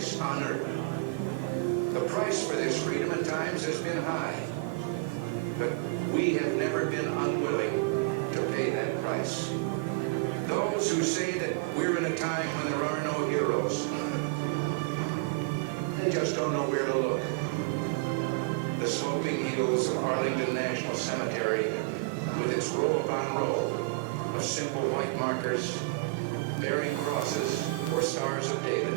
price on earth. The price for this freedom at times has been high, but we have never been unwilling to pay that price. Those who say that we're in a time when there are no heroes, they just don't know where to look. The sloping hills of Arlington National Cemetery, with its row upon row of simple white markers bearing crosses or stars of David,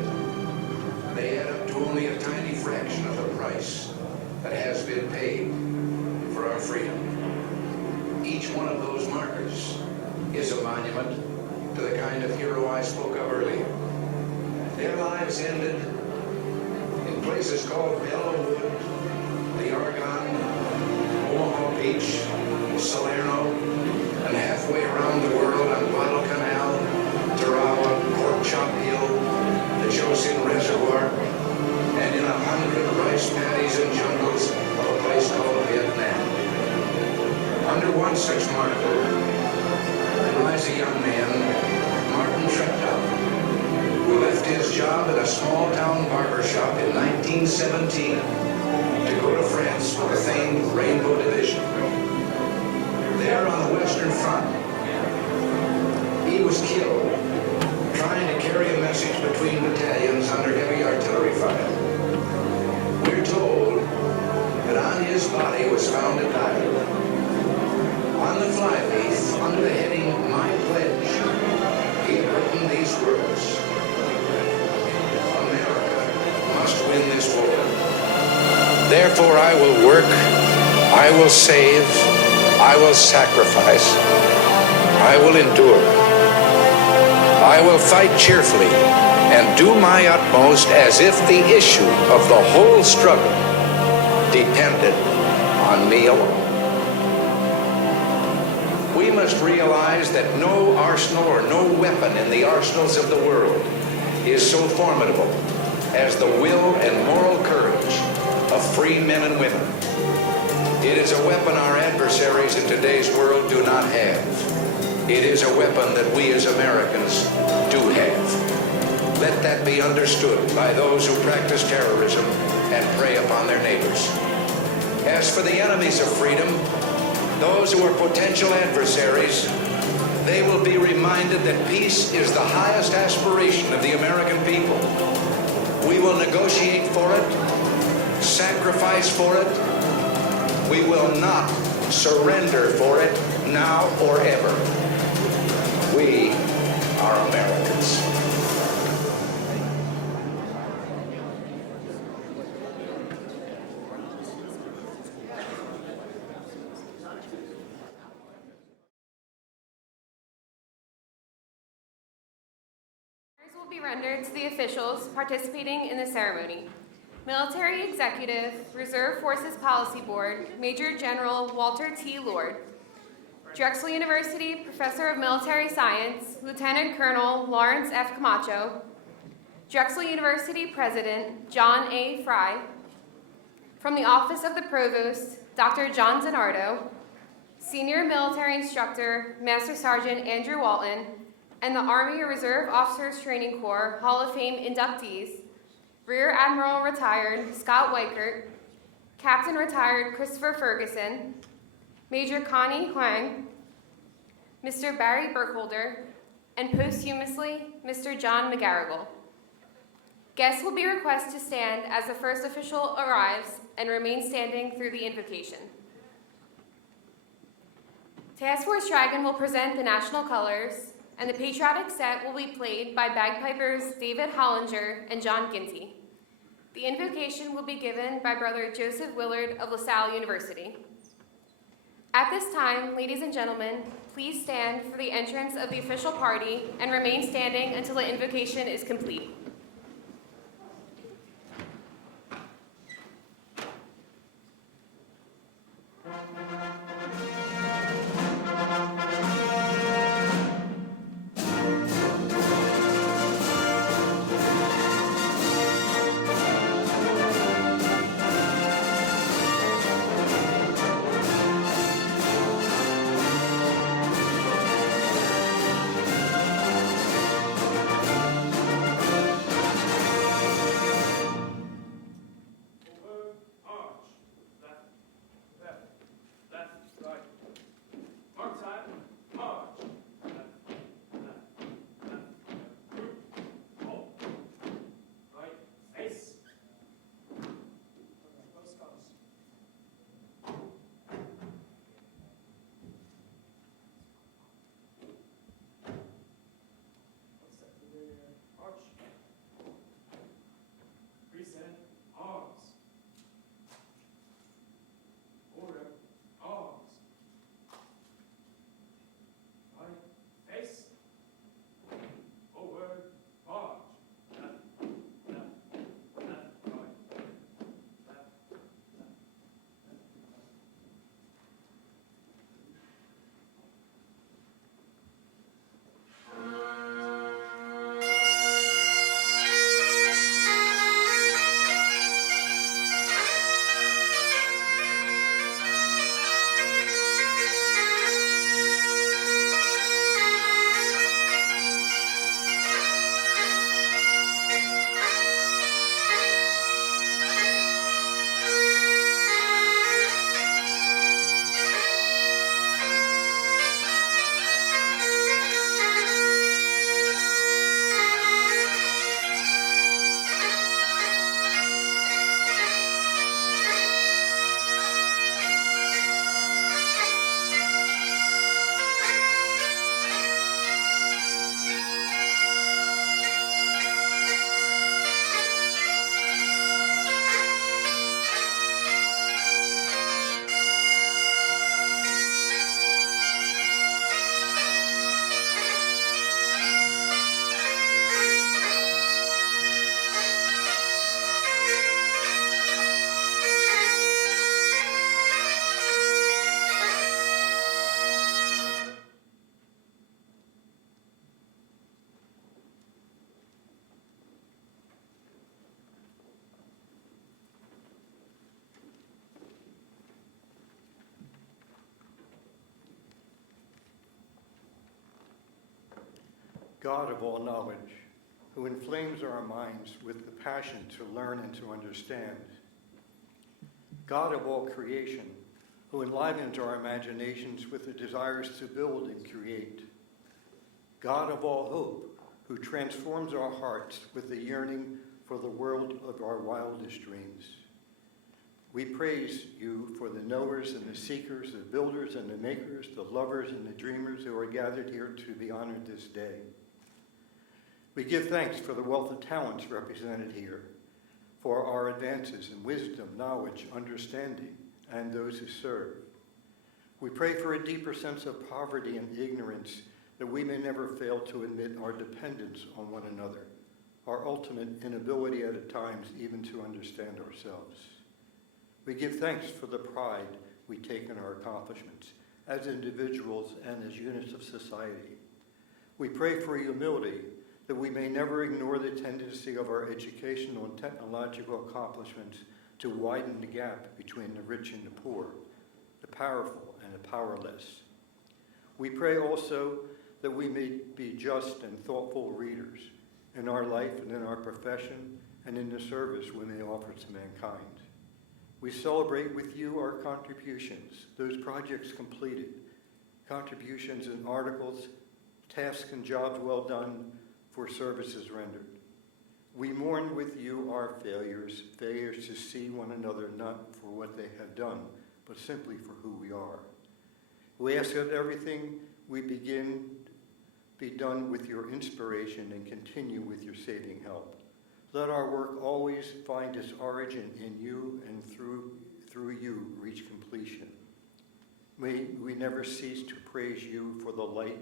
they add up to only a tiny fraction of the price that has been paid for our freedom. Each one of those markers is a monument to the kind of hero I spoke of earlier. Their lives ended in places called Belleau Wood, the Argonne, Omaha Beach, Salerno, and halfway around the world on Guadalcanal, Tarawa, Pork Chop Hill, the Chosin Reservoir, and in 100 rice paddies and jungles of a place called Vietnam. Under one such marker lies a young man, Martin Treptow, who left his job at a small-town barber shop in 1917 to go to France for the famed Rainbow Division. There on the Western Front, he was killed trying to carry a message between battalions under heavy artillery fire. We're told that on his body was found a diary. On the flyleaf, under the heading, My Pledge, he had written these words: America must win this war. Therefore I will work, I will save, I will sacrifice, I will endure. I will fight cheerfully and do my utmost as if the issue of the whole struggle depended on me alone. We must realize that no arsenal or no weapon in the arsenals of the world is so formidable as the will and moral courage of free men and women. It is a weapon our adversaries in today's world do not have. It is a weapon that we as Americans do have. Let that be understood by those who practice terrorism and prey upon their neighbors. As for the enemies of freedom, those who are potential adversaries, they will be reminded that peace is the highest aspiration of the American people. We will negotiate for it, sacrifice for it. We will not surrender for it now or ever. We are Americans. Will be rendered to the officials participating in the ceremony. Military Executive, Reserve Forces Policy Board, Major General Walter T. Lord. Drexel University Professor of Military Science, Lieutenant Colonel Lawrence F. Camacho. Drexel University President, John A. Fry. From the Office of the Provost, Dr. John Zanardo. Senior Military Instructor, Master Sergeant Andrew Walton, and the Army Reserve Officers Training Corps Hall of Fame inductees, Rear Admiral Retired Scott Weichert, Captain Retired Christopher Ferguson, Major Connie Huang, Mr. Barry Burkholder, and posthumously, Mr. John McGarrigle. Guests will be requested to stand as the first official arrives and remain standing through the invocation. Task Force Dragon will present the national colors, and the patriotic set will be played by bagpipers David Hollinger and John Ginty. The invocation will be given by Brother Joseph Willard of LaSalle University. At this time, ladies and gentlemen, please stand for the entrance of the official party and remain standing until the invocation is complete. God of all knowledge, who inflames our minds with the passion to learn and to understand. God of all creation, who enlivens our imaginations with the desires to build and create. God of all hope, who transforms our hearts with the yearning for the world of our wildest dreams. We praise you for the knowers and the seekers, the builders and the makers, the lovers and the dreamers who are gathered here to be honored this day. We give thanks for the wealth of talents represented here, for our advances in wisdom, knowledge, understanding, and those who serve. We pray for a deeper sense of poverty and ignorance, that we may never fail to admit our dependence on one another, our ultimate inability at times even to understand ourselves. We give thanks for the pride we take in our accomplishments as individuals and as units of society. We pray for humility, that we may never ignore the tendency of our educational and technological accomplishments to widen the gap between the rich and the poor, the powerful and the powerless. We pray also that we may be just and thoughtful readers in our life and in our profession and in the service we may offer to mankind. We celebrate with you our contributions, those projects completed, contributions in articles, tasks and jobs well done, for services rendered. We mourn with you our failures to see one another not for what they have done, but simply for who we are. We ask that everything we begin be done with your inspiration and continue with your saving help. Let our work always find its origin in you and through you reach completion. May we never cease to praise you for the light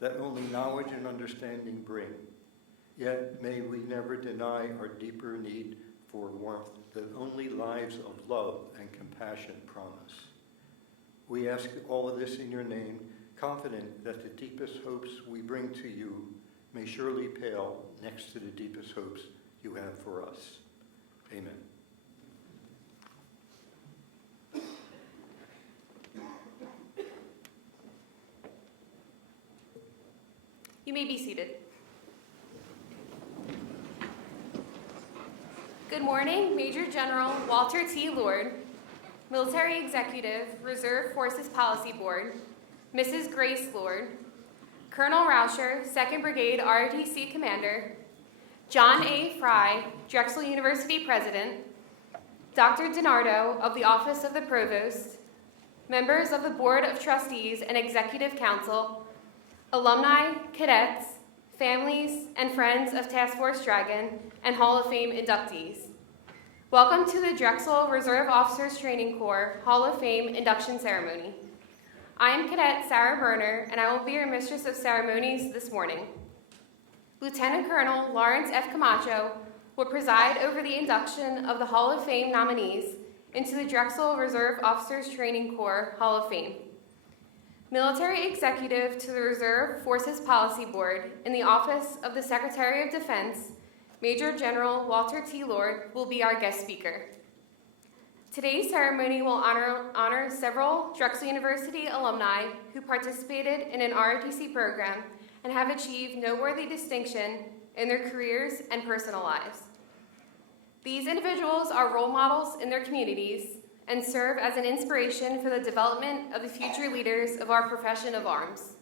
that only knowledge and understanding bring. Yet may we never deny our deeper need for warmth that only lives of love and compassion promise. We ask all of this in your name, confident that the deepest hopes we bring to you may surely pale next to the deepest hopes you have for us. Amen. You may be seated. Good morning, Major General Walter T. Lord, Military Executive, Reserve Forces Policy Board, Mrs. Grace Lord, Colonel Rauscher, 2nd Brigade ROTC Commander, John A. Fry, Drexel University President, Dr. DiNardo of the Office of the Provost, members of the Board of Trustees and Executive Council, alumni, cadets, families, and friends of Task Force Dragon, and Hall of Fame inductees. Welcome to the Drexel Reserve Officers Training Corps Hall of Fame induction ceremony. I am Cadet Sarah Berner, and I will be your Mistress of Ceremonies this morning. Lieutenant Colonel Lawrence F. Camacho will preside over the induction of the Hall of Fame nominees into the Drexel Reserve Officers Training Corps Hall of Fame. Military Executive to the Reserve Forces Policy Board in the Office of the Secretary of Defense, Major General Walter T. Lord will be our guest speaker. Today's ceremony will honor several Drexel University alumni who participated in an ROTC program and have achieved noteworthy distinction in their careers and personal lives. These individuals are role models in their communities and serve as an inspiration for the development of the future leaders of our profession of arms.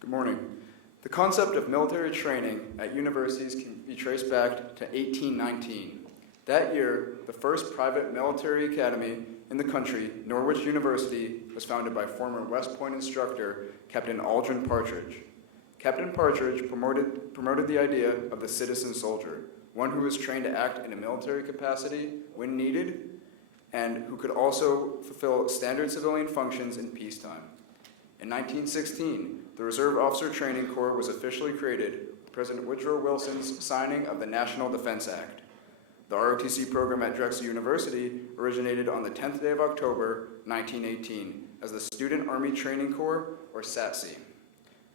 Good morning. The concept of military training at universities can be traced back to 1819. That year, the first private military academy in the country, Norwich University, was founded by former West Point instructor Captain Aldrin Partridge. Captain Partridge promoted the idea of the citizen soldier, one who was trained to act in a military capacity when needed, and who could also fulfill standard civilian functions in peacetime. In 1916, the Reserve Officer Training Corps was officially created with President Woodrow Wilson's signing of the National Defense Act. The ROTC program at Drexel University originated on the 10th day of October, 1918, as the Student Army Training Corps, or SATC.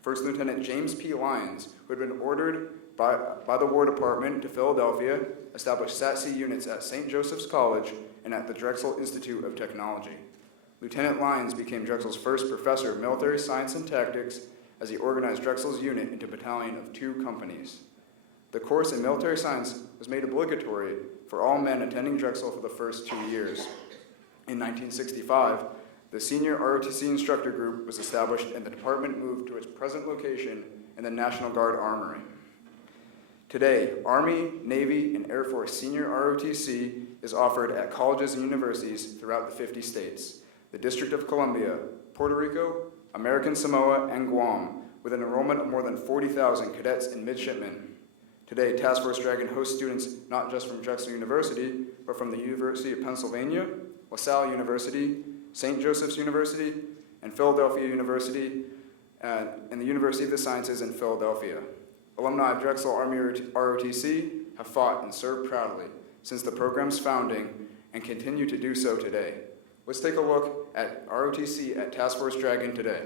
First Lieutenant James P. Lyons, who had been ordered by the War Department to Philadelphia, established SATC units at St. Joseph's College and at the Drexel Institute of Technology. Lieutenant Lyons became Drexel's first professor of military science and tactics as he organized Drexel's unit into a battalion of 2 companies. The course in military science was made obligatory for all men attending Drexel for the first 2 years. In 1965, the senior ROTC instructor group was established and the department moved to its present location in the National Guard Armory. Today, Army, Navy, and Air Force senior ROTC is offered at colleges and universities throughout the 50 states, the District of Columbia, Puerto Rico, American Samoa, and Guam, with an enrollment of more than 40,000 cadets and midshipmen. Today, Task Force Dragon hosts students not just from Drexel University, but from the University of Pennsylvania, LaSalle University, St. Joseph's University, and Philadelphia University, and the University of the Sciences in Philadelphia. Alumni of Drexel Army ROTC have fought and served proudly since the program's founding and continue to do so today. Let's take a look at ROTC at Task Force Dragon today.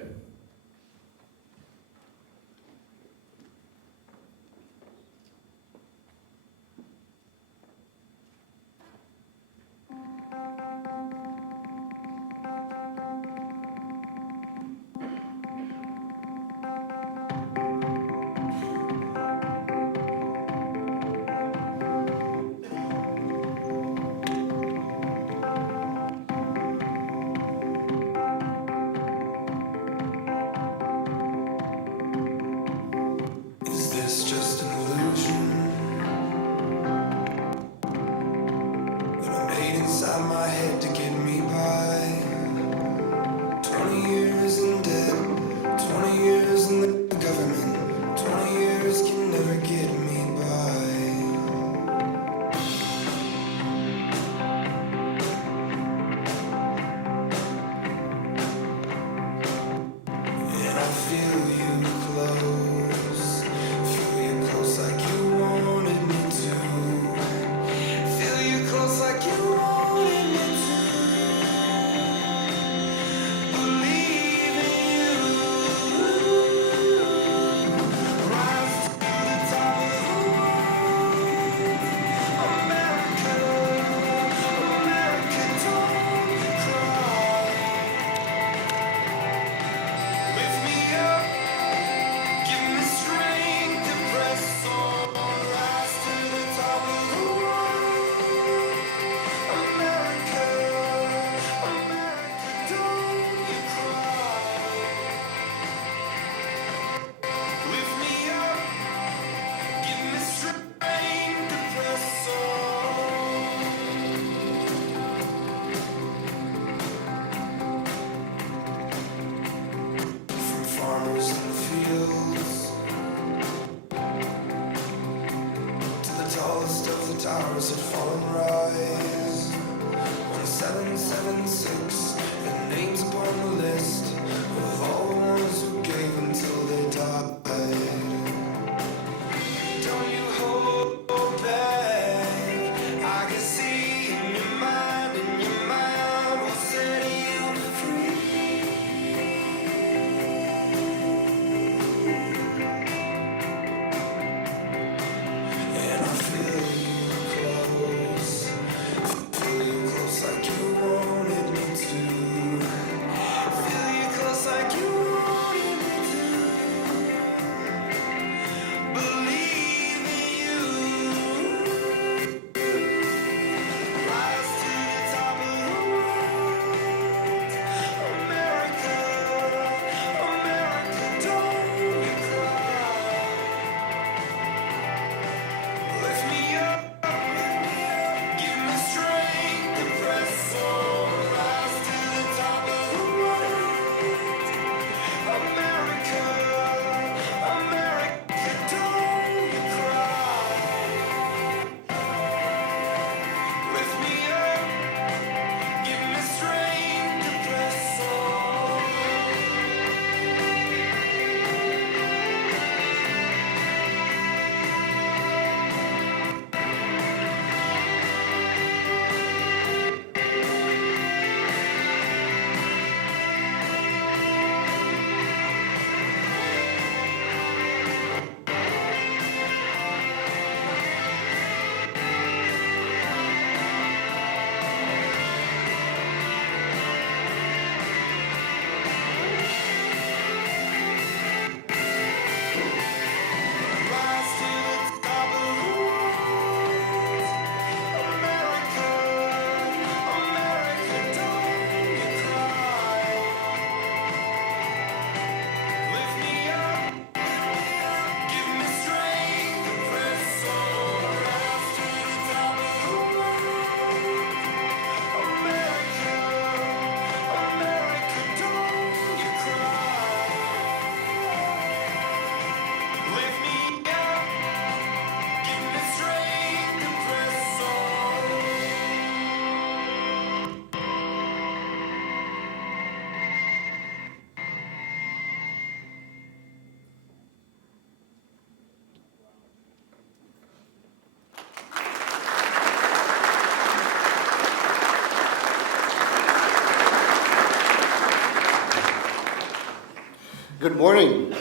Good morning.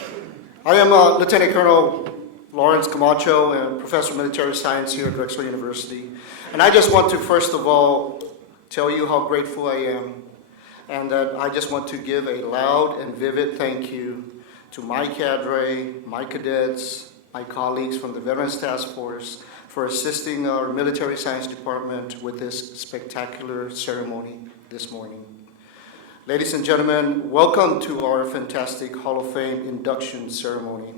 I am Lieutenant Colonel Lawrence Camacho, and Professor of Military Science here at Drexel University. And I just want to, first of all, tell you how grateful I am, and that I just want to give a loud and vivid thank you to my cadre, my cadets, my colleagues from the Veterans Task Force for assisting our Military Science Department with this spectacular ceremony this morning. Ladies and gentlemen, welcome to our fantastic Hall of Fame induction ceremony.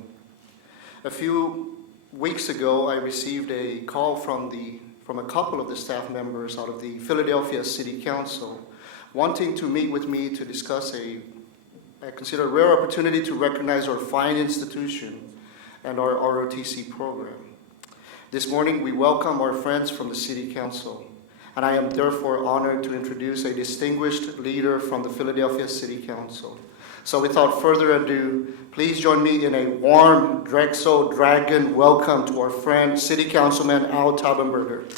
A few weeks ago, I received a call from a couple of the staff members out of the Philadelphia City Council wanting to meet with me to discuss I consider a rare opportunity to recognize our fine institution and our ROTC program. This morning, we welcome our friends from the City Council, and I am therefore honored to introduce a distinguished leader from the Philadelphia City Council. So without further ado, please join me in a warm Drexel Dragon welcome to our friend, City Councilman Al Taubenberger.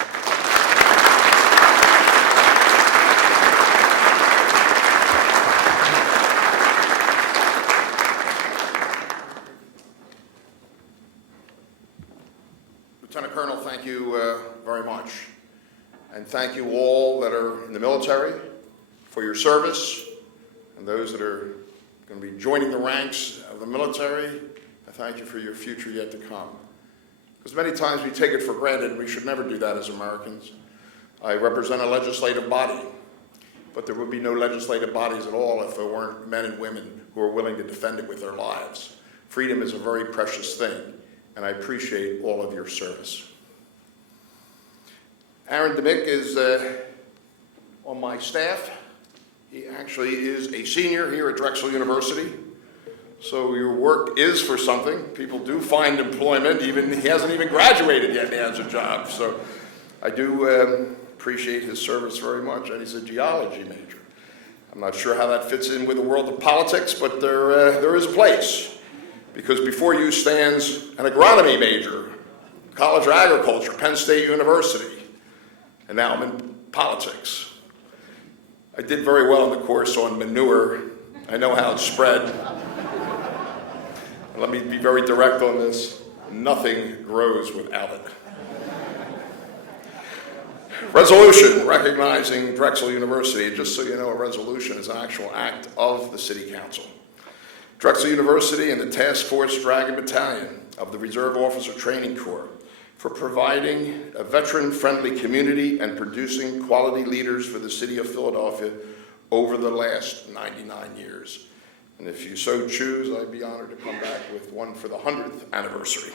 Lieutenant Colonel, thank you very much. And thank you all that are in the military for your service, and those that are going to be joining the ranks of the military. I thank you for your future yet to come. Because many times we take it for granted, and we should never do that as Americans. I represent a legislative body, but there would be no legislative bodies at all if there weren't men and women who are willing to defend it with their lives. Freedom is a very precious thing, and I appreciate all of your service. Aaron Demick is on my staff. He actually is a senior here at Drexel University. So your work is for something. People do find employment. He hasn't even graduated yet and he has a job. So I do appreciate his service very much. And he's a geology major. I'm not sure how that fits in with the world of politics, but there is a place. Because before you stands an agronomy major, College of Agriculture, Penn State University. And now I'm in politics. I did very well in the course on manure. I know how it's spread. And let me be very direct on this. Nothing grows without it. Resolution recognizing Drexel University. Just so you know, a resolution is an actual act of the City Council. Drexel University and the Task Force Dragon Battalion of the Reserve Officer Training Corps for providing a veteran-friendly community and producing quality leaders for the city of Philadelphia over the last 99 years. And if you so choose, I'd be honored to come back with one for the 100th anniversary.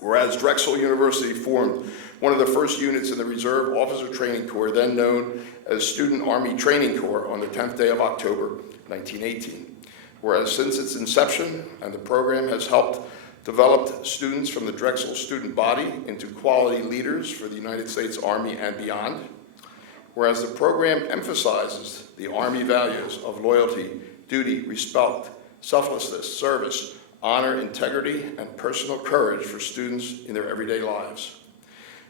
Whereas Drexel University formed one of the first units in the Reserve Officer Training Corps, then known as Student Army Training Corps, on the 10th day of October, 1918. Whereas since its inception, and the program has helped develop students from the Drexel student body into quality leaders for the United States Army and beyond. Whereas the program emphasizes the Army values of loyalty, duty, respect, selflessness, service, honor, integrity, and personal courage for students in their everyday lives.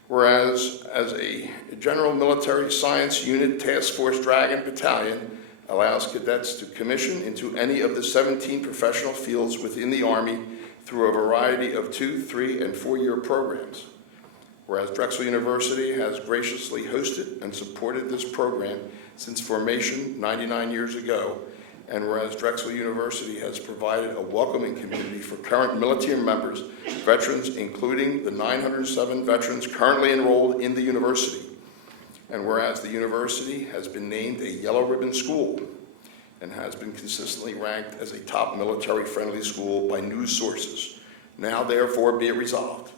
Whereas as a General Military Science Unit Task Force Dragon Battalion allows cadets to commission into any of the 17 professional fields within the Army through a variety of 2-, 3-, and 4-year programs. Whereas Drexel University has graciously hosted and supported this program since formation 99 years ago, and whereas Drexel University has provided a welcoming community for current military members, veterans, including the 907 veterans currently enrolled in the university, and whereas the university has been named a Yellow Ribbon School and has been consistently ranked as a top military-friendly school by news sources. Now, therefore, be it resolved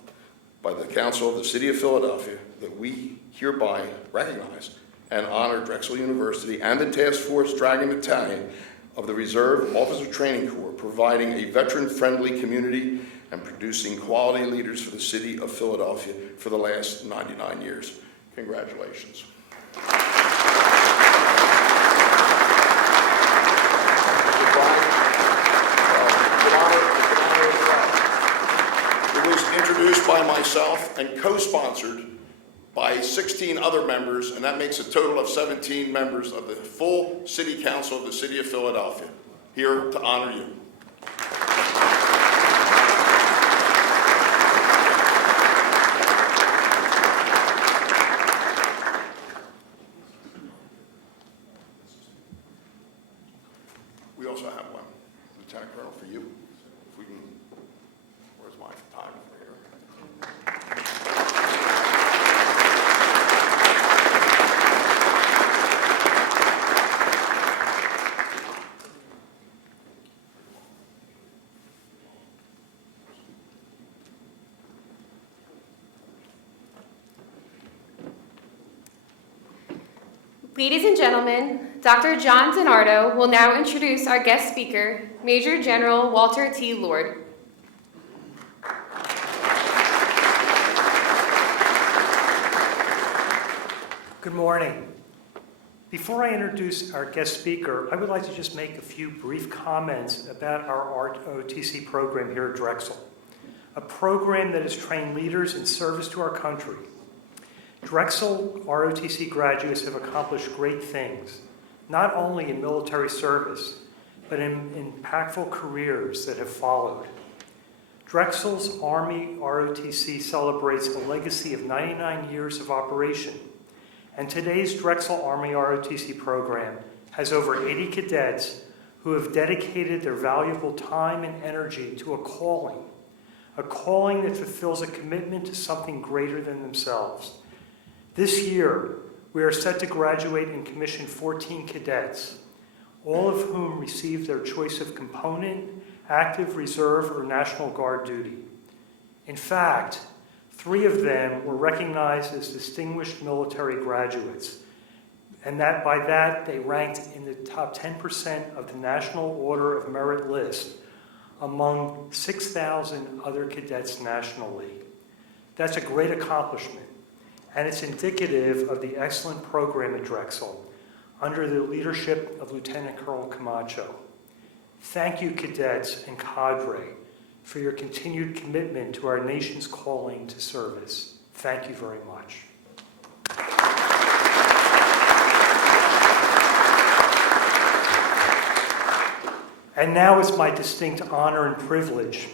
by the Council of the City of Philadelphia that we hereby recognize and honor Drexel University and the Task Force Dragon Battalion of the Reserve Officer Training Corps, providing a veteran-friendly community and producing quality leaders for the City of Philadelphia for the last 99 years. Congratulations. It was introduced by myself and co-sponsored by 16 other members, and that makes a total of 17 members of the full City Council of the City of Philadelphia. here to honor you. We also have one, Lieutenant Colonel, for you. If we can, where's my photographer here? Ladies and gentlemen, Dr. John DiNardo will now introduce our guest speaker, Major General Walter T. Lord. Good morning. Before I introduce our guest speaker, I would like to just make a few brief comments about our ROTC program here at Drexel, a program that has trained leaders in service to our country. Drexel ROTC graduates have accomplished great things, not only in military service, but in impactful careers that have followed. Drexel's Army ROTC celebrates a legacy of 99 years of operation, and today's Drexel Army ROTC program has over 80 cadets who have dedicated their valuable time and energy to a calling that fulfills a commitment to something greater than themselves. This year, we are set to graduate and commission 14 cadets, all of whom received their choice of component, active reserve, or National Guard duty. In fact, 3 of them were recognized as distinguished military graduates, and by that they ranked in the top 10% of the National Order of Merit list among 6,000 other cadets nationally. That's a great accomplishment, and it's indicative of the excellent program at Drexel under the leadership of Lieutenant Colonel Camacho. Thank you, cadets and cadre, for your continued commitment to our nation's calling to service. Thank you very much. And now it's my distinct honor and privilege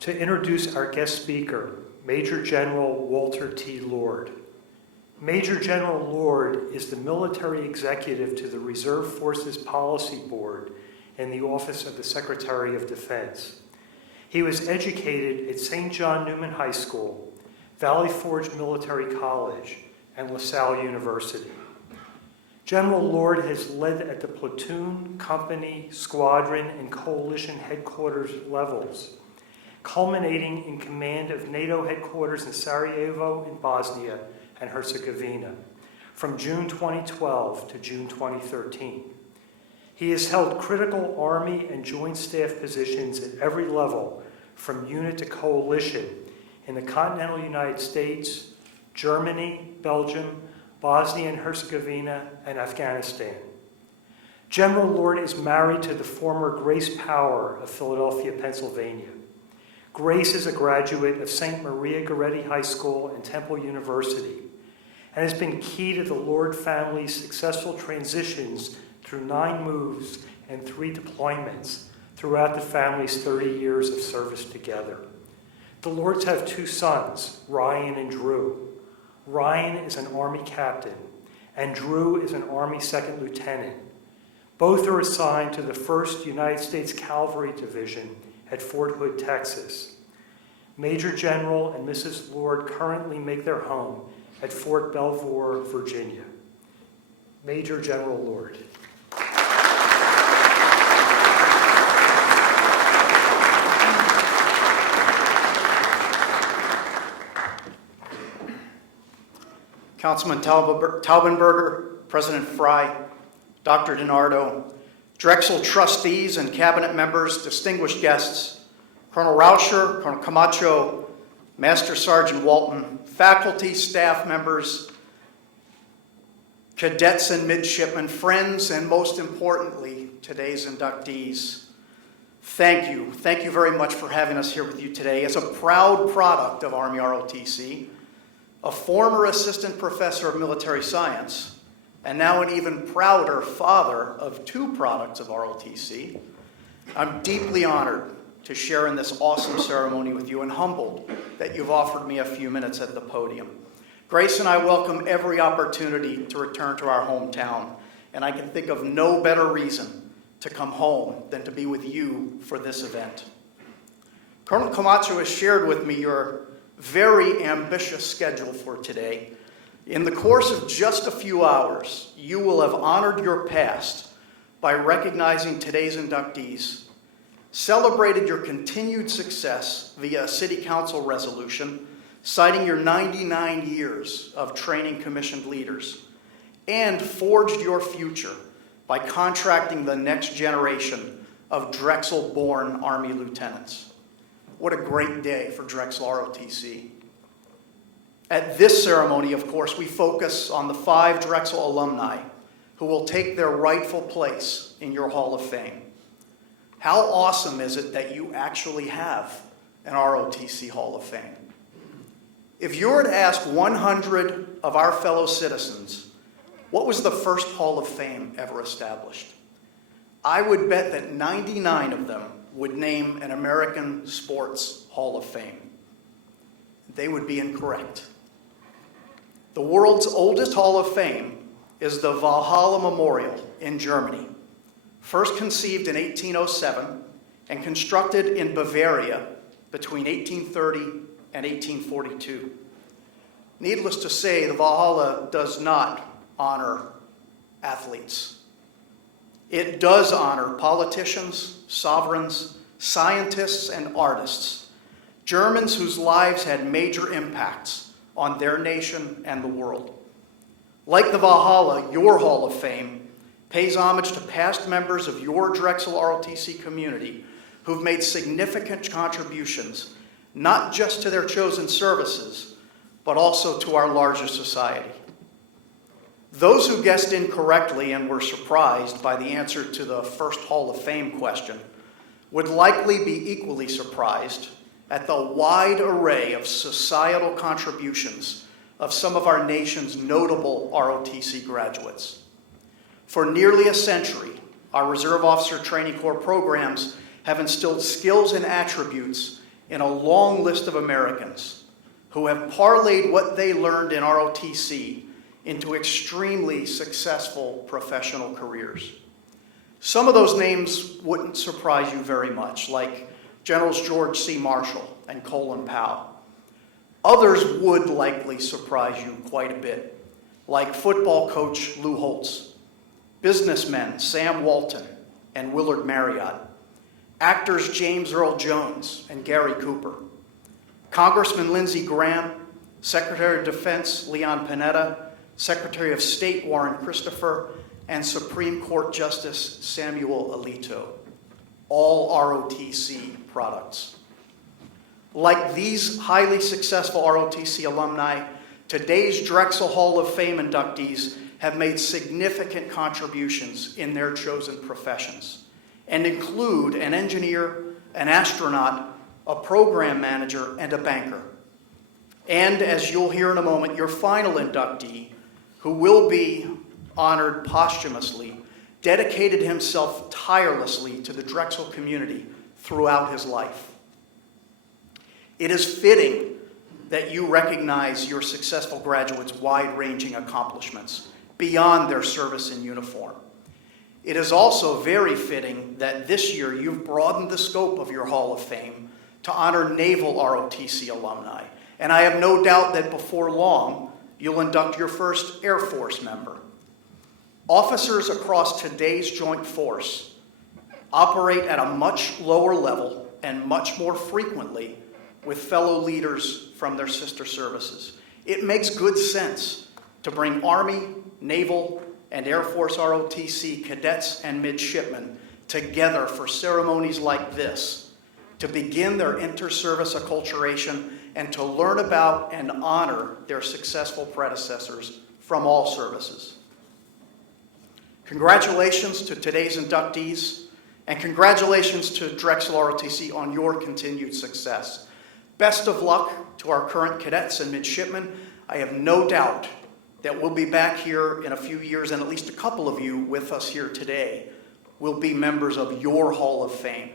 to introduce our guest speaker, Major General Walter T. Lord. Major General Lord is the military executive to the Reserve Forces Policy Board in the Office of the Secretary of Defense. He was educated at St. John Newman High School, Valley Forge Military College, and LaSalle University. General Lord has led at the platoon, company, squadron, and coalition headquarters levels, culminating in command of NATO headquarters in Sarajevo in Bosnia and Herzegovina from June 2012 to June 2013. He has held critical Army and Joint Staff positions at every level, from unit to coalition, in the continental United States, Germany, Belgium, Bosnia and Herzegovina, and Afghanistan. General Lord is married to the former Grace Power of Philadelphia, Pennsylvania. Grace is a graduate of St. Maria Goretti High School and Temple University, and has been key to the Lord family's successful transitions through 9 moves and 3 deployments throughout the family's 30 years of service together. The Lords have 2 sons, Ryan and Drew. Ryan is an Army captain, and Drew is an Army second lieutenant. Both are assigned to the 1st United States Cavalry Division at Fort Hood, Texas. Major General and Mrs. Lord currently make their home at Fort Belvoir, Virginia. Major General Lord. Councilman Taubenberger, President Fry, Dr. DiNardo, Drexel trustees and cabinet members, distinguished guests, Colonel Rauscher, Colonel Camacho, Master Sergeant Walton, faculty, staff members, cadets and midshipmen, friends, and most importantly, today's inductees. Thank you. Thank you very much for having us here with you today. As a proud product of Army ROTC, a former assistant professor of military science, and now an even prouder father of 2 products of ROTC, I'm deeply honored to share in this awesome ceremony with you and humbled that you've offered me a few minutes at the podium. Grace and I welcome every opportunity to return to our hometown, and I can think of no better reason to come home than to be with you for this event. Colonel Camacho has shared with me your very ambitious schedule for today. In the course of just a few hours, you will have honored your past by recognizing today's inductees, celebrated your continued success via a City Council resolution, citing your 99 years of training commissioned leaders, and forged your future by contracting the next generation of Drexel-born Army lieutenants. What a great day for Drexel ROTC. At this ceremony, of course, we focus on the 5 Drexel alumni who will take their rightful place in your Hall of Fame. How awesome is it that you actually have an ROTC Hall of Fame? If you were to ask 100 of our fellow citizens, what was the first Hall of Fame ever established? I would bet that 99 of them would name an American Sports Hall of Fame. They would be incorrect. The world's oldest Hall of Fame is the Valhalla Memorial in Germany, first conceived in 1807 and constructed in Bavaria between 1830 and 1842. Needless to say, the Valhalla does not honor athletes. It does honor politicians, sovereigns, scientists, and artists, Germans whose lives had major impacts on their nation and the world. Like the Valhalla, your Hall of Fame pays homage to past members of your Drexel ROTC community who've made significant contributions, not just to their chosen services, but also to our larger society. Those who guessed incorrectly and were surprised by the answer to the first Hall of Fame question would likely be equally surprised at the wide array of societal contributions of some of our nation's notable ROTC graduates. For nearly a century, our Reserve Officer Training Corps programs have instilled skills and attributes in a long list of Americans who have parlayed what they learned in ROTC into extremely successful professional careers. Some of those names wouldn't surprise you very much, like Generals George C. Marshall and Colin Powell. Others would likely surprise you quite a bit, like football coach Lou Holtz, businessmen Sam Walton and Willard Marriott, actors James Earl Jones and Gary Cooper, Congressman Lindsey Graham, Secretary of Defense Leon Panetta, Secretary of State Warren Christopher, and Supreme Court Justice Samuel Alito, all ROTC products. Like these highly successful ROTC alumni, today's Drexel Hall of Fame inductees have made significant contributions in their chosen professions and include an engineer, an astronaut, a program manager, and a banker. And as you'll hear in a moment, your final inductee, who will be honored posthumously, dedicated himself tirelessly to the Drexel community throughout his life. It is fitting that you recognize your successful graduates' wide-ranging accomplishments beyond their service in uniform. It is also very fitting that this year you've broadened the scope of your Hall of Fame to honor Naval ROTC alumni. And I have no doubt that before long, you'll induct your first Air Force member. Officers across today's joint force operate at a much lower level and much more frequently with fellow leaders from their sister services. It makes good sense to bring Army, Naval, and Air Force ROTC cadets and midshipmen together for ceremonies like this to begin their inter-service acculturation and to learn about and honor their successful predecessors from all services. Congratulations to today's inductees, and congratulations to Drexel ROTC on your continued success. Best of luck to our current cadets and midshipmen. I have no doubt that we'll be back here in a few years, and at least a couple of you with us here today will be members of your Hall of Fame.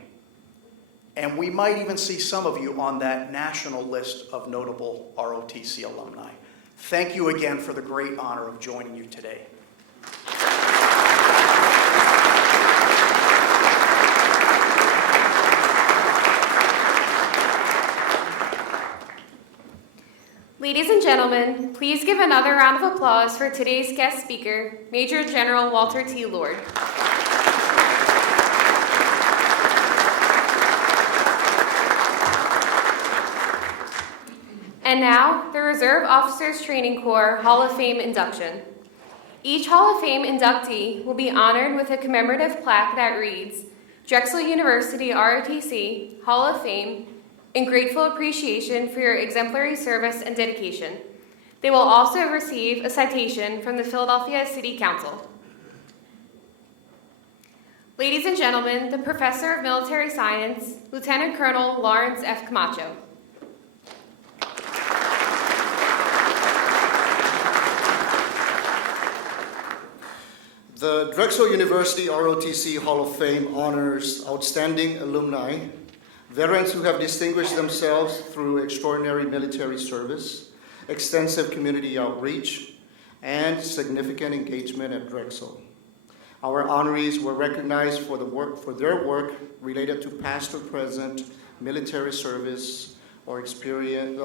And we might even see some of you on that national list of notable ROTC alumni. Thank you again for the great honor of joining you today. Ladies and gentlemen, please give another round of applause for today's guest speaker, Major General Walter T. Lord. And now, the Reserve Officers Training Corps Hall of Fame induction. Each Hall of Fame inductee will be honored with a commemorative plaque that reads, Drexel University ROTC Hall of Fame, in grateful appreciation for your exemplary service and dedication. They will also receive a citation from the Philadelphia City Council. Ladies and gentlemen, the Professor of Military Science, Lieutenant Colonel Lawrence F. Camacho. The Drexel University ROTC Hall of Fame honors outstanding alumni, veterans who have distinguished themselves through extraordinary military service, extensive community outreach, and significant engagement at Drexel. Our honorees were recognized for their work related to past or present military service or experience,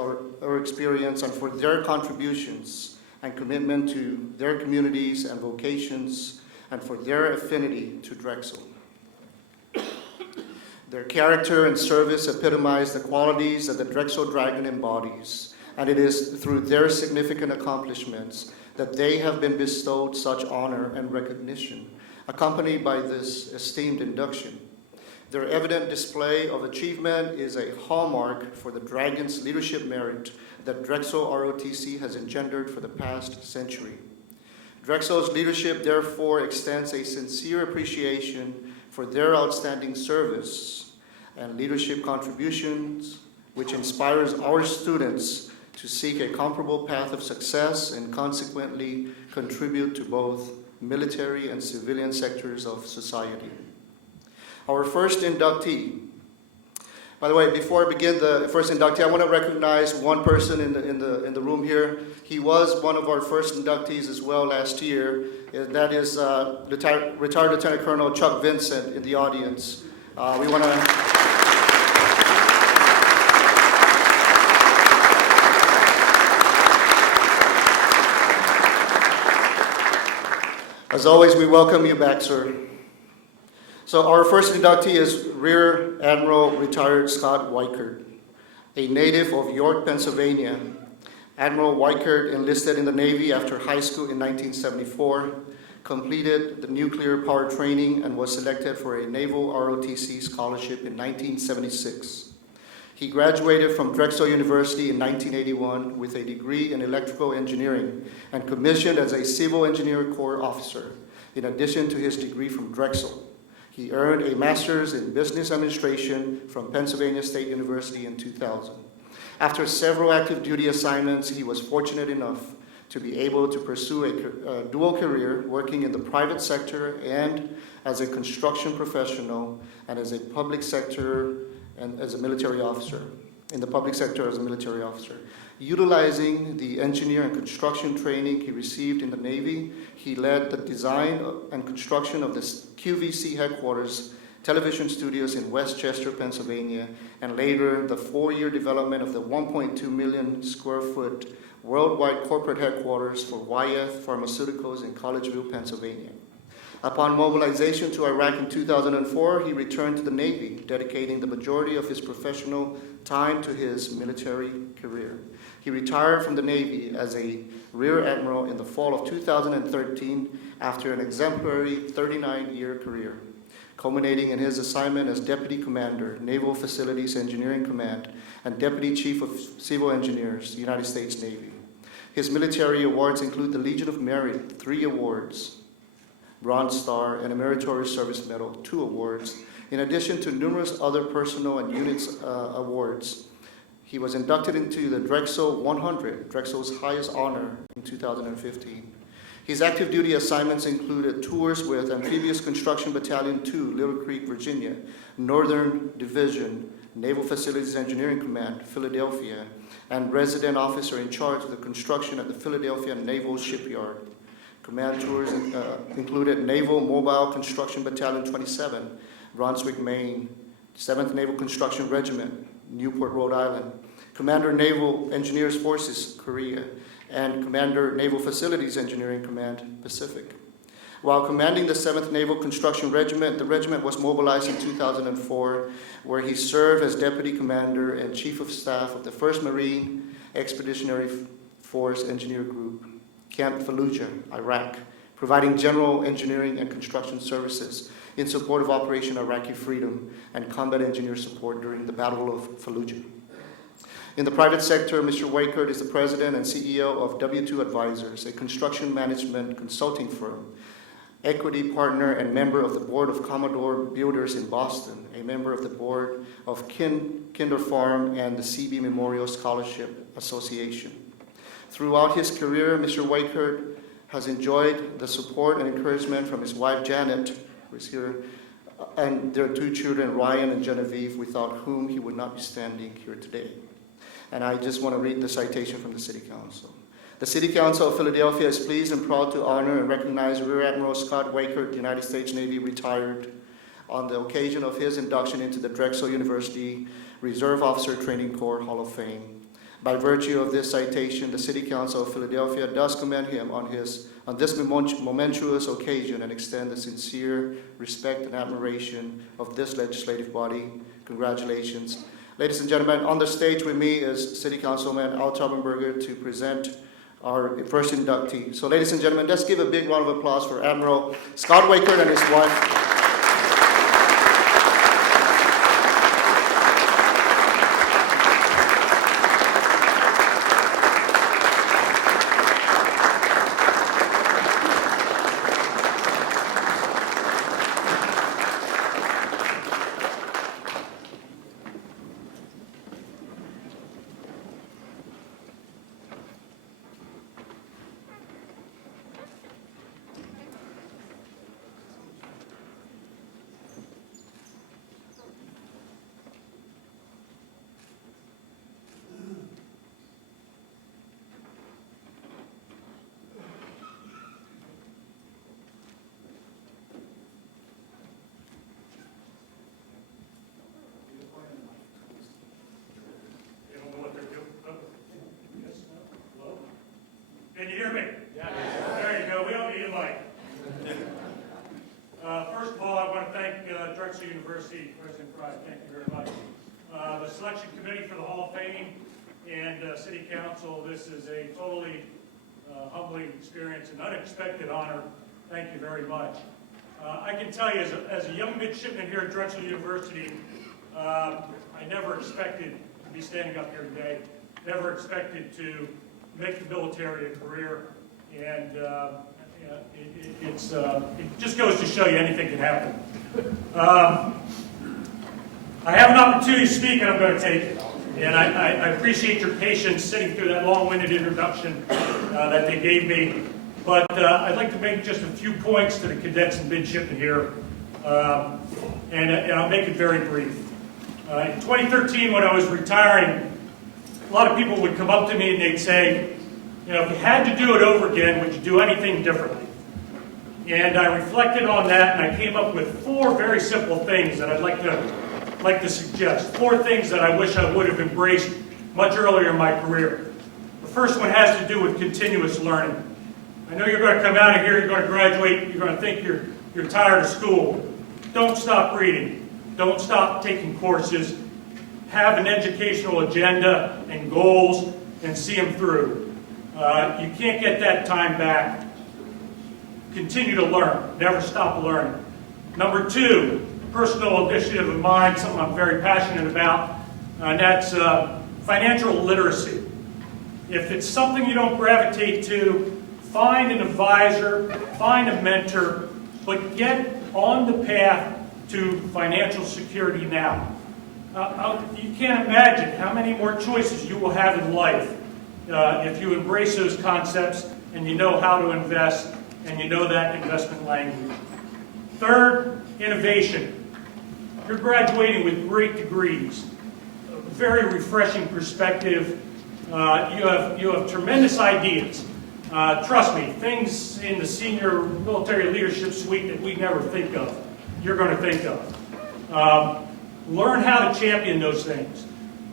and for their contributions and commitment to their communities and vocations, and for their affinity to Drexel. Their character and service epitomize the qualities that the Drexel Dragon embodies, and it is through their significant accomplishments that they have been bestowed such honor and recognition, accompanied by this esteemed induction. Their evident display of achievement is a hallmark for the Dragon's leadership merit that Drexel ROTC has engendered for the past century. Drexel's leadership therefore extends a sincere appreciation for their outstanding service and leadership contributions, which inspires our students to seek a comparable path of success and consequently contribute to both military and civilian sectors of society. Our first inductee. By the way, before I begin the first inductee, I want to recognize one person in the room here. He was one of our first inductees as well last year, and that is retired Lieutenant Colonel Chuck Vincent in the audience. We want to. As always, we welcome you back, sir. So our first inductee is Rear Admiral retired Scott Weichert, a native of York, Pennsylvania. Admiral Weichert enlisted in the Navy after high school in 1974, completed the nuclear power training, and was selected for a Naval ROTC scholarship in 1976. He graduated from Drexel University in 1981 with a degree in electrical engineering and commissioned as a Civil Engineer Corps officer, in addition to his degree from Drexel. He earned a master's in business administration from Pennsylvania State University in 2000. After several active duty assignments, he was fortunate enough to be able to pursue a dual career working in the private sector and as a construction professional and as a public sector and as a military officer, in the public sector as a military officer. Utilizing the engineer and construction training he received in the Navy, he led the design and construction of the QVC headquarters television studios in Westchester, Pennsylvania, and later the 4-year development of the 1.2 million square foot worldwide corporate headquarters for Wyeth Pharmaceuticals in Collegeville, Pennsylvania. Upon mobilization to Iraq in 2004, he returned to the Navy, dedicating the majority of his professional time to his military career. He retired from the Navy as a Rear Admiral in the fall of 2013 after an exemplary 39-year career, culminating in his assignment as Deputy Commander, Naval Facilities Engineering Command, and Deputy Chief of Civil Engineers, United States Navy. His military awards include the Legion of Merit, 3 awards, Bronze Star, and a Meritorious Service Medal, 2 awards, in addition to numerous other personal and units awards. He was inducted into the Drexel 100, Drexel's highest honor, in 2015. His active duty assignments included tours with Amphibious Construction Battalion 2, Little Creek, Virginia, Northern Division, Naval Facilities Engineering Command, Philadelphia, and resident officer in charge of the construction at the Philadelphia Naval Shipyard. Command tours included Naval Mobile Construction Battalion 27, Brunswick, Maine, 7th Naval Construction Regiment, Newport, Rhode Island, Commander Naval Engineers Forces, Korea, and Commander Naval Facilities Engineering Command, Pacific. While commanding the 7th Naval Construction Regiment, the regiment was mobilized in 2004, where he served as Deputy Commander and Chief of Staff of the 1st Marine Expeditionary Force Engineer Group, Camp Fallujah, Iraq, providing general engineering and construction services in support of Operation Iraqi Freedom and combat engineer support during the Battle of Fallujah. In the private sector, Mr. Wakert is the president and CEO of W2 Advisors, a construction management consulting firm, equity partner and member of the board of Commodore Builders in Boston, a member of the board of Kinder Farm and the CB Memorial Scholarship Association. Throughout his career, Mr. Wakert has enjoyed the support and encouragement from his wife, Janet, who is here, and their 2 children, Ryan and Genevieve, without whom he would not be standing here today. And I just want to read the citation from the City Council. The City Council of Philadelphia is pleased and proud to honor and recognize Rear Admiral Scott Wakert, United States Navy, retired, on the occasion of his induction into the Drexel University Reserve Officer Training Corps Hall of Fame. By virtue of this citation, the City Council of Philadelphia does commend him on this momentous occasion and extend the sincere respect and admiration of this legislative body. Congratulations. Ladies and gentlemen, on the stage with me is City Councilman Al Taubenberger to present our first inductee. So ladies and gentlemen, let's give a big round of applause for Admiral Scott Wakert and his wife. Can you hear me? Yeah. There you go. We don't need a mic. First of all, I want to thank Drexel University, President Fry, thank you very much. The selection committee for the Hall of Fame and City Council, this is a totally humbling experience, an unexpected honor. Thank you very much. I can tell you, as a young midshipman here at Drexel University, I never expected to be standing up here today, never expected to make the military a career, and it just goes to show you anything can happen. I have an opportunity to speak, and I'm going to take it. And I appreciate your patience sitting through that long-winded introduction that they gave me. But I'd like to make just a few points to the cadets and midshipmen here, and I'll make it very brief. In 2013, when I was retiring, a lot of people would come up to me and they'd say, you know, if you had to do it over again, would you do anything differently? And I reflected on that, and I came up with 4 very simple things that I'd like to suggest. 4 things that I wish I would have embraced much earlier in my career. The first one has to do with continuous learning. I know you're going to come out of here, you're going to graduate, you're going to think you're tired of school. Don't stop reading. Don't stop taking courses. Have an educational agenda and goals and see them through. You can't get that time back. Continue to learn. Never stop learning. Number 2, personal initiative of mine, something I'm very passionate about, and that's financial literacy. If it's something you don't gravitate to, find an advisor, find a mentor, but get on the path to financial security now. You can't imagine how many more choices you will have in life if you embrace those concepts and you know how to invest and you know that investment language. Third, innovation. You're graduating with great degrees, a very refreshing perspective. You have tremendous ideas. Trust me, things in the senior military leadership suite that we never think of, you're going to think of. Learn how to champion those things.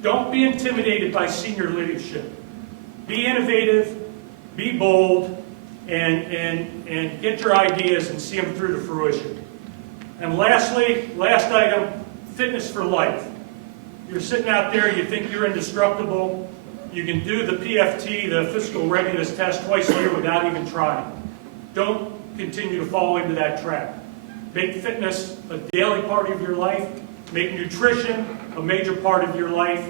Don't be intimidated by senior leadership. Be innovative, be bold, and get your ideas and see them through to fruition. And lastly, last item, fitness for life. You're sitting out there, you think you're indestructible. You can do the PFT, the physical readiness test, twice a year without even trying. Don't continue to fall into that trap. Make fitness a daily part of your life. Make nutrition a major part of your life.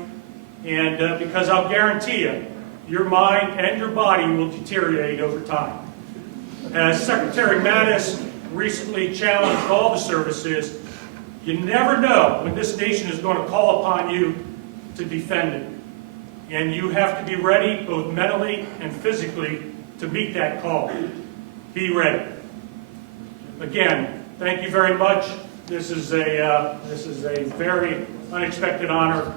And because I'll guarantee you, your mind and your body will deteriorate over time. As Secretary Mattis recently challenged all the services, you never know when this nation is going to call upon you to defend it. And you have to be ready, both mentally and physically, to meet that call. Be ready. Again, thank you very much. This is a very unexpected honor.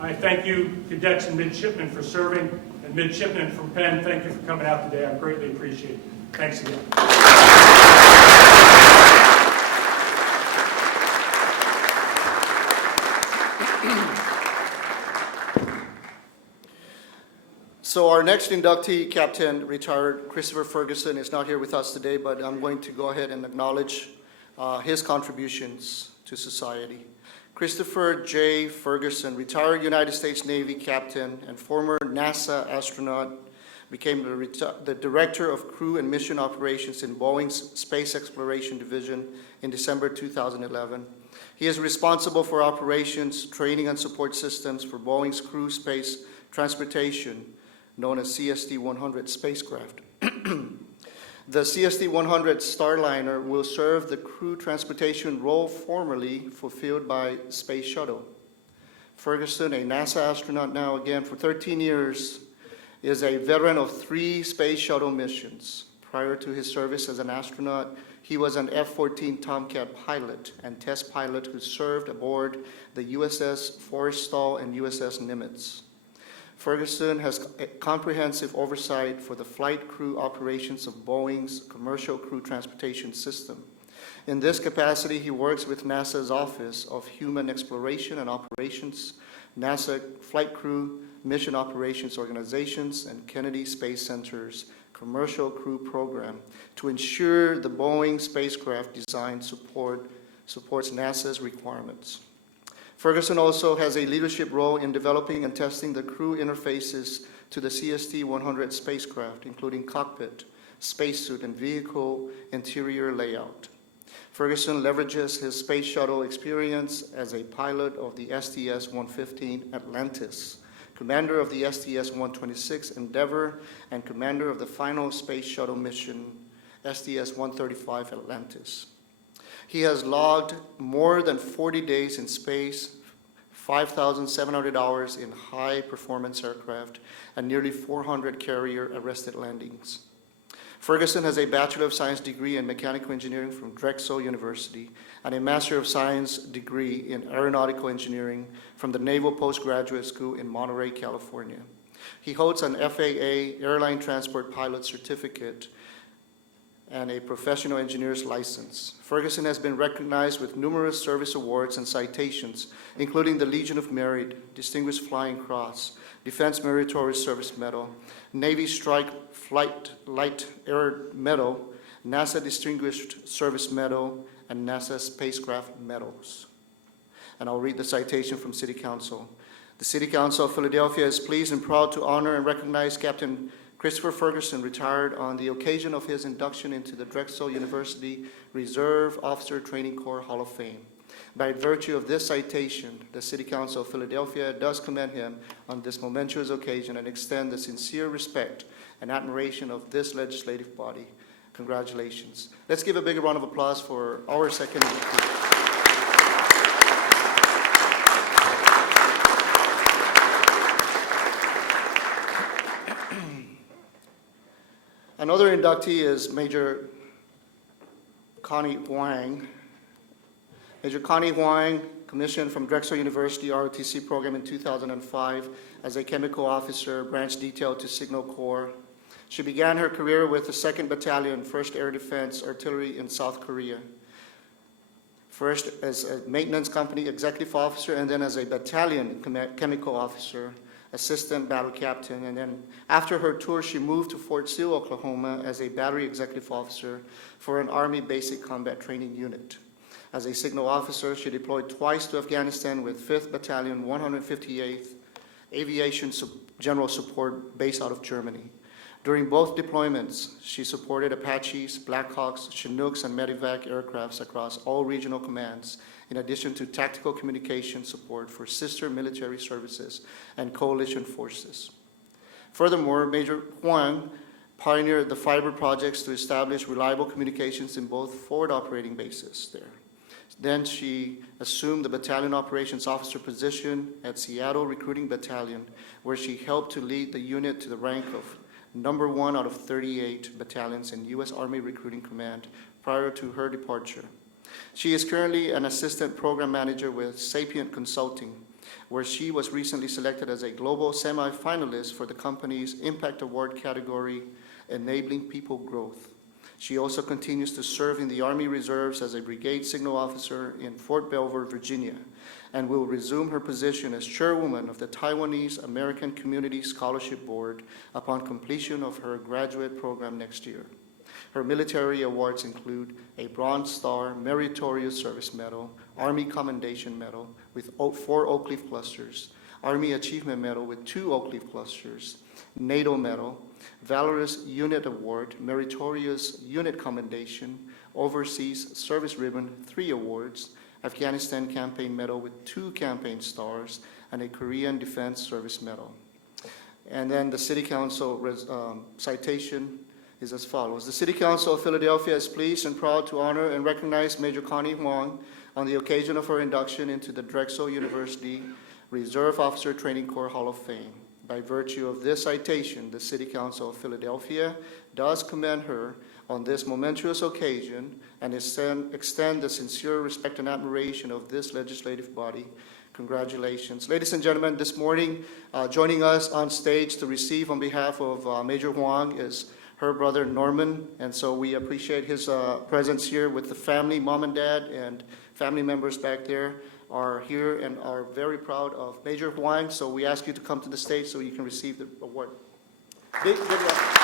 I thank you, cadets and midshipmen, for serving, and midshipmen from Penn, thank you for coming out today. I greatly appreciate it. Thanks again. So our next inductee, Captain Retired Christopher Ferguson, is not here with us today, but I'm going to go ahead and acknowledge his contributions to society. Christopher J. Ferguson, retired United States Navy captain and former NASA astronaut, became the Director of Crew and Mission Operations in Boeing's Space Exploration Division in December 2011. He is responsible for operations, training, and support systems for Boeing's crew space transportation, known as CST-100 spacecraft. The CST-100 Starliner will serve the crew transportation role formerly fulfilled by Space Shuttle. Ferguson, a NASA astronaut now again for 13 years, is a veteran of 3 Space Shuttle missions. Prior to his service as an astronaut, he was an F-14 Tomcat pilot and test pilot who served aboard the USS Forrestal and USS Nimitz. Ferguson has comprehensive oversight for the flight crew operations of Boeing's commercial crew transportation system. In this capacity, he works with NASA's Office of Human Exploration and Operations, NASA Flight Crew Mission Operations Organizations, and Kennedy Space Center's Commercial Crew Program to ensure the Boeing spacecraft design supports NASA's requirements. Ferguson also has a leadership role in developing and testing the crew interfaces to the CST-100 spacecraft, including cockpit, spacesuit, and vehicle interior layout. Ferguson leverages his space shuttle experience as a pilot of the STS-115 Atlantis, commander of the STS-126 Endeavour, and commander of the final space shuttle mission, STS-135 Atlantis. He has logged more than 40 days in space, 5,700 hours in high-performance aircraft, and nearly 400 carrier-arrested landings. Ferguson has a Bachelor of Science degree in Mechanical Engineering from Drexel University and a Master of Science degree in Aeronautical Engineering from the Naval Postgraduate School in Monterey, California. He holds an FAA Airline Transport Pilot Certificate and a professional engineer's license. Ferguson has been recognized with numerous service awards and citations, including the Legion of Merit, Distinguished Flying Cross, Defense Meritorious Service Medal, Navy Strike Flight Light Air Medal, NASA Distinguished Service Medal, and NASA Spacecraft Medals. And I'll read the citation from City Council. The City Council of Philadelphia is pleased and proud to honor and recognize Captain Christopher Ferguson, retired on the occasion of his induction into the Drexel University Reserve Officer Training Corps Hall of Fame. By virtue of this citation, the City Council of Philadelphia does commend him on this momentous occasion and extend the sincere respect and admiration of this legislative body. Congratulations. Let's give a big round of applause for our second inductee. Another inductee is Major Connie Huang. Major Connie Huang, commissioned from Drexel University ROTC program in 2005 as a chemical officer, branch detail to Signal Corps. She began her career with the 2nd Battalion, 1st Air Defense Artillery in South Korea. First as a maintenance company executive officer, and then as a battalion chemical officer, assistant battle captain, and then after her tour, she moved to Fort Sill, Oklahoma as a battery executive officer for an Army Basic Combat Training Unit. As a signal officer, she deployed twice to Afghanistan with 5th Battalion, 158th Aviation General Support based out of Germany. During both deployments, she supported Apaches, Blackhawks, Chinooks, and Medevac aircrafts across all regional commands, in addition to tactical communication support for sister military services and coalition forces. Furthermore, Major Huang pioneered the fiber projects to establish reliable communications in both forward operating bases there. Then she assumed the battalion operations officer position at Seattle Recruiting Battalion, where she helped to lead the unit to the rank of number 1 out of 38 battalions in U.S. Army Recruiting Command prior to her departure. She is currently an assistant program manager with Sapient Consulting, where she was recently selected as a global semi-finalist for the company's Impact Award category, Enabling People Growth. She also continues to serve in the Army Reserves as a brigade signal officer in Fort Belvoir, Virginia, and will resume her position as chairwoman of the Taiwanese American Community Scholarship Board upon completion of her graduate program next year. Her military awards include a Bronze Star Meritorious Service Medal, Army Commendation Medal with 4 Oak Leaf Clusters, Army Achievement Medal with 2 Oak Leaf Clusters, NATO Medal, Valorous Unit Award, Meritorious Unit Commendation, Overseas Service Ribbon, 3 awards, Afghanistan Campaign Medal with 2 campaign stars, and a Korean Defense Service Medal. And then the City Council citation is as follows. The City Council of Philadelphia is pleased and proud to honor and recognize Major Connie Huang on the occasion of her induction into the Drexel University Reserve Officer Training Corps Hall of Fame. By virtue of this citation, the City Council of Philadelphia does commend her on this momentous occasion and extend the sincere respect and admiration of this legislative body. Congratulations. Ladies and gentlemen, this morning, joining us on stage to receive on behalf of Major Huang is her brother Norman, and so we appreciate his presence here with the family. Mom and Dad and family members back there are here and are very proud of Major Huang, so we ask you to come to the stage so you can receive the award. Big round.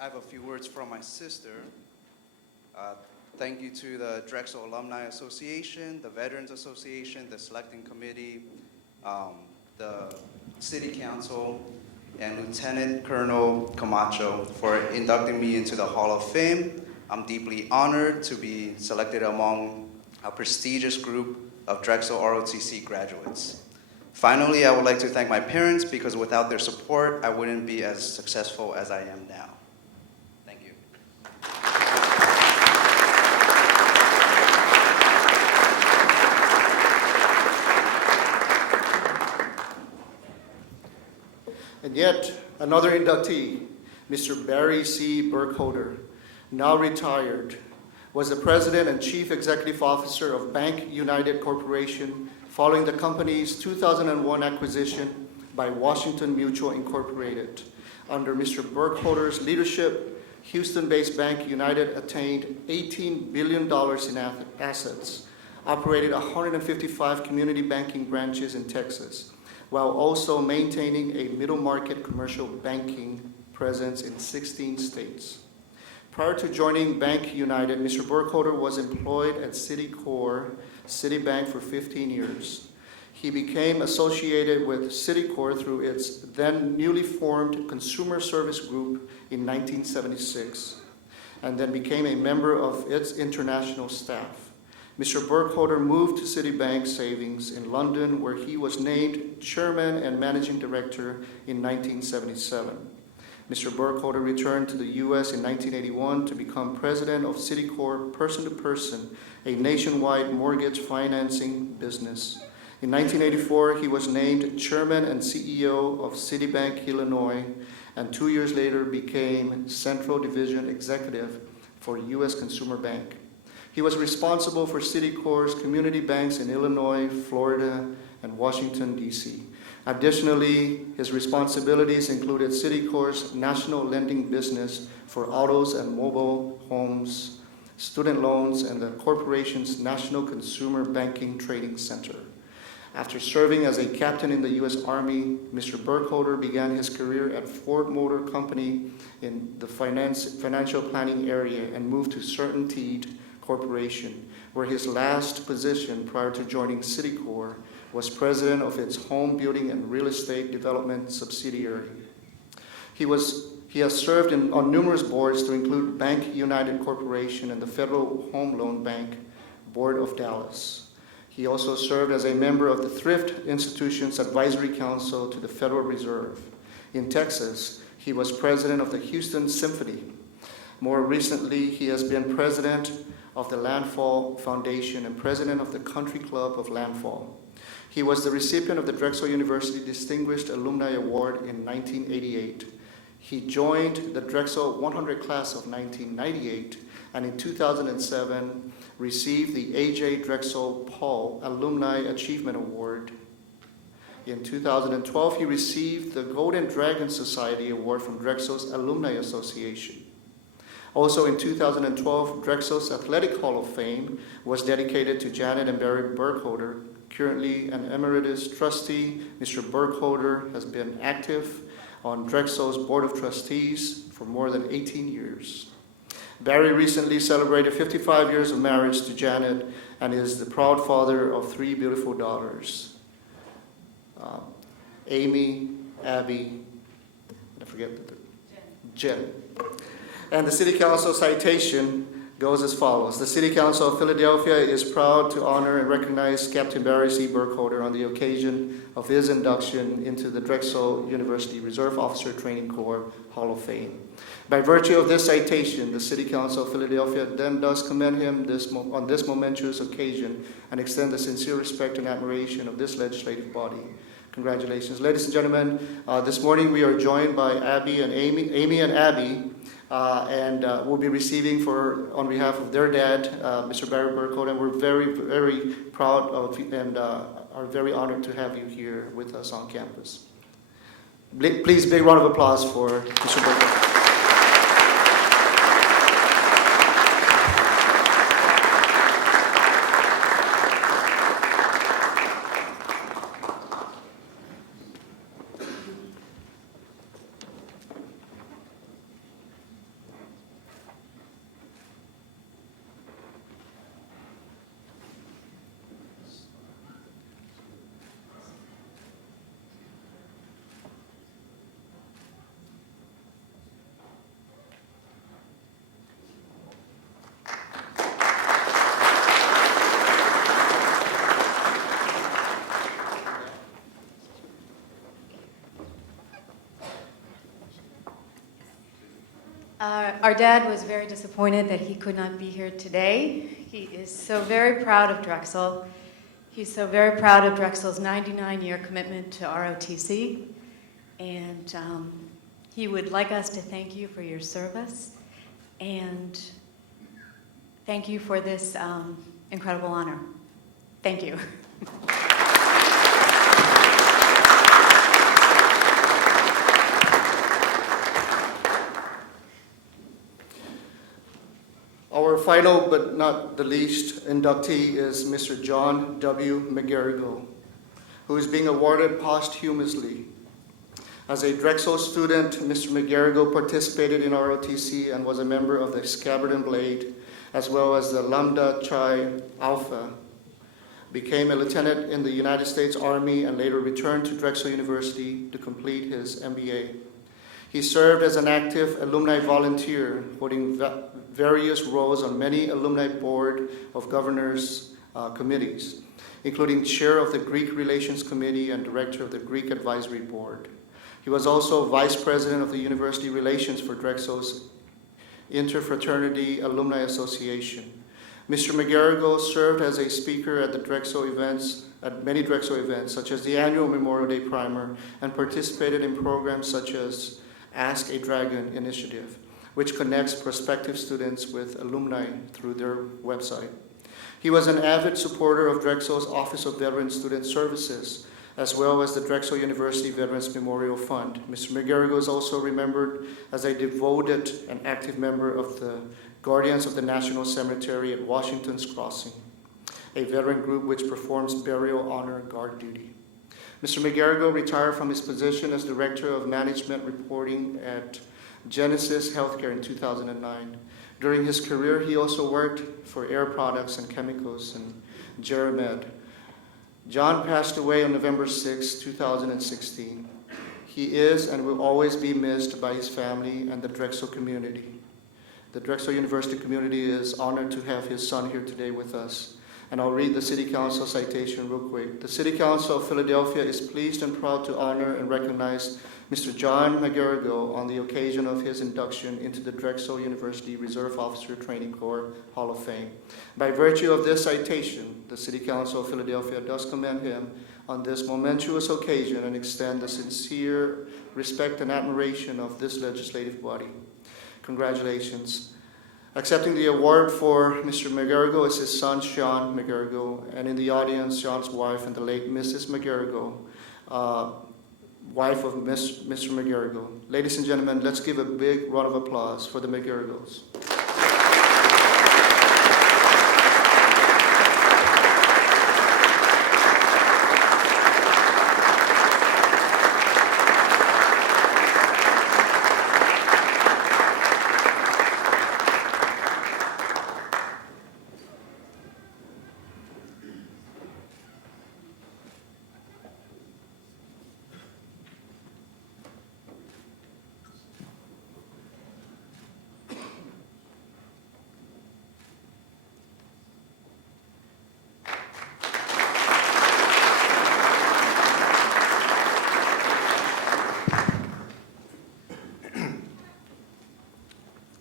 I have a few words from my sister. Thank you to the Drexel Alumni Association, the Veterans Association, the Selecting Committee, the City Council, and Lieutenant Colonel Camacho for inducting me into the Hall of Fame. I'm deeply honored to be selected among a prestigious group of Drexel ROTC graduates. Finally, I would like to thank my parents because without their support, I wouldn't be as successful as I am now. Thank you. And yet, another inductee, Mr. Barry C. Burkholder, now retired, was the president and chief executive officer of Bank United Corporation following the company's 2001 acquisition by Washington Mutual Incorporated. Under Mr. Burkholder's leadership, Houston-based Bank United attained $18 billion in assets, operated 155 community banking branches in Texas, while also maintaining a middle market commercial banking presence in 16 states. Prior to joining Bank United, Mr. Burkholder was employed at Citicorp Citibank for 15 years. He became associated with Citicorp through its then newly formed Consumer Service Group in 1976, and then became a member of its international staff. Mr. Burkholder moved to Citibank Savings in London, where he was named Chairman and Managing Director in 1977. Mr. Burkholder returned to the U.S. in 1981 to become President of Citicorp Person-to-Person, a nationwide mortgage financing business. In 1984, he was named Chairman and CEO of Citibank Illinois, and 2 years later became Central Division Executive for U.S. Consumer Bank. He was responsible for Citicorp's community banks in Illinois, Florida, and Washington, D.C. Additionally, his responsibilities included Citicorp's national lending business for autos and mobile homes, student loans, and the corporation's National Consumer Banking Trading Center. After serving as a captain in the U.S. Army, Mr. Burkholder began his career at Ford Motor Company in the financial planning area and moved to CertainTeed Corporation, where his last position prior to joining Citicorp was president of its home building and real estate development subsidiary. He has served on numerous boards to include Bank United Corporation and the Federal Home Loan Bank Board of Dallas. He also served as a member of the Thrift Institution's Advisory Council to the Federal Reserve. In Texas, he was president of the Houston Symphony. More recently, he has been president of the Landfall Foundation and president of the Country Club of Landfall. He was the recipient of the Drexel University Distinguished Alumni Award in 1988. He joined the Drexel 100 class of 1998, and in 2007 received the A.J. Drexel Paul Alumni Achievement Award. In 2012, he received the Golden Dragon Society Award from Drexel's Alumni Association. Also in 2012, Drexel's Athletic Hall of Fame was dedicated to Janet and Barry Burkholder. Currently an emeritus trustee, Mr. Burkholder has been active on Drexel's Board of Trustees for more than 18 years. Barry recently celebrated 55 years of marriage to Janet and is the proud father of 3 beautiful daughters, Amy, Abby, I forget Jen. And the City Council citation goes as follows. The City Council of Philadelphia is proud to honor and recognize Captain Barry C. Burkholder on the occasion of his induction into the Drexel University Reserve Officer Training Corps Hall of Fame. By virtue of this citation, the City Council of Philadelphia then does commend him on this momentous occasion and extend the sincere respect and admiration of this legislative body. Congratulations. Ladies and gentlemen, this morning we are joined by Amy and Abby, and we'll be receiving on behalf of their dad, Mr. Barry Burkholder, and we're very, very proud of and are very honored to have you here with us on campus. Please, big round of applause for Mr. Burkholder. Our dad was very disappointed that he could not be here today. He is so very proud of Drexel. He's so very proud of Drexel's 99-year commitment to ROTC. And he would like us to thank you for your service and thank you for this incredible honor. Thank you. Our final but not the least inductee is Mr. John W. McGarrigle, who is being awarded posthumously. As a Drexel student, Mr. McGarrigle participated in ROTC and was a member of the Scabbard and Blade, as well as the Lambda Chi Alpha. Became a lieutenant in the United States Army and later returned to Drexel University to complete his MBA. He served as an active alumni volunteer, holding various roles on many alumni board of governors committees, including chair of the Greek Relations Committee and director of the Greek Advisory Board. He was also vice president of the University Relations for Drexel's Interfraternity Alumni Association. Mr. McGarrigle served as a speaker at many Drexel events, such as the annual Memorial Day Primer, and participated in programs such as Ask a Dragon initiative, which connects prospective students with alumni through their website. He was an avid supporter of Drexel's Office of Veteran Student Services, as well as the Drexel University Veterans Memorial Fund. Mr. McGarrigle is also remembered as a devoted and active member of the Guardians of the National Cemetery at Washington's Crossing, a veteran group which performs burial honor guard duty. Mr. McGarrigle retired from his position as Director of Management Reporting at Genesis Healthcare in 2009. During his career, he also worked for Air Products and Chemicals and Geramed. John passed away on November 6, 2016. He is and will always be missed by his family and the Drexel community. The Drexel University community is honored to have his son here today with us. And I'll read the City Council citation real quick. The City Council of Philadelphia is pleased and proud to honor and recognize Mr. John McGarrigle on the occasion of his induction into the Drexel University Reserve Officer Training Corps Hall of Fame. By virtue of this citation, the City Council of Philadelphia does commend him on this momentous occasion and extend the sincere respect and admiration of this legislative body. Congratulations. Accepting the award for Mr. McGarrigle is his son, Sean McGarrigle, and in the audience, Sean's wife and the late Mrs. McGarrigle, wife of Mr. McGarrigle. Ladies and gentlemen, let's give a big round of applause for the McGarrigles.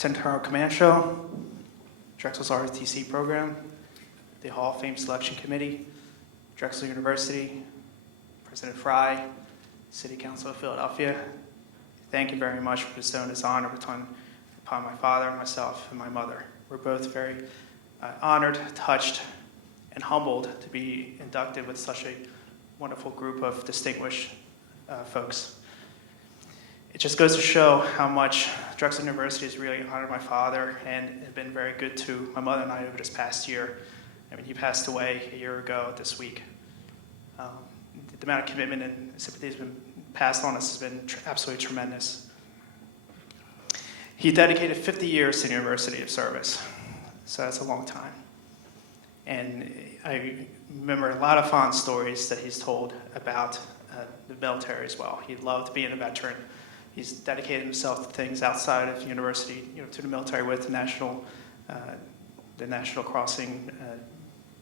Lieutenant Colonel Camacho, Drexel's ROTC program, the Hall of Fame Selection Committee, Drexel University, President Fry, City Council of Philadelphia. Thank you very much for bestowing this honor upon my father, myself, and my mother. We're both very honored, touched, and humbled to be inducted with such a wonderful group of distinguished folks. It just goes to show how much Drexel University has really honored my father and has been very good to my mother and I over this past year. I mean, he passed away a year ago this week. The amount of commitment and sympathy that's been passed on us has been absolutely tremendous. He dedicated 50 years to the University of Service, so that's a long time. And I remember a lot of fond stories that he's told about the military as well. He loved being a veteran. He's dedicated himself to things outside of the university, to the military with the National Crossing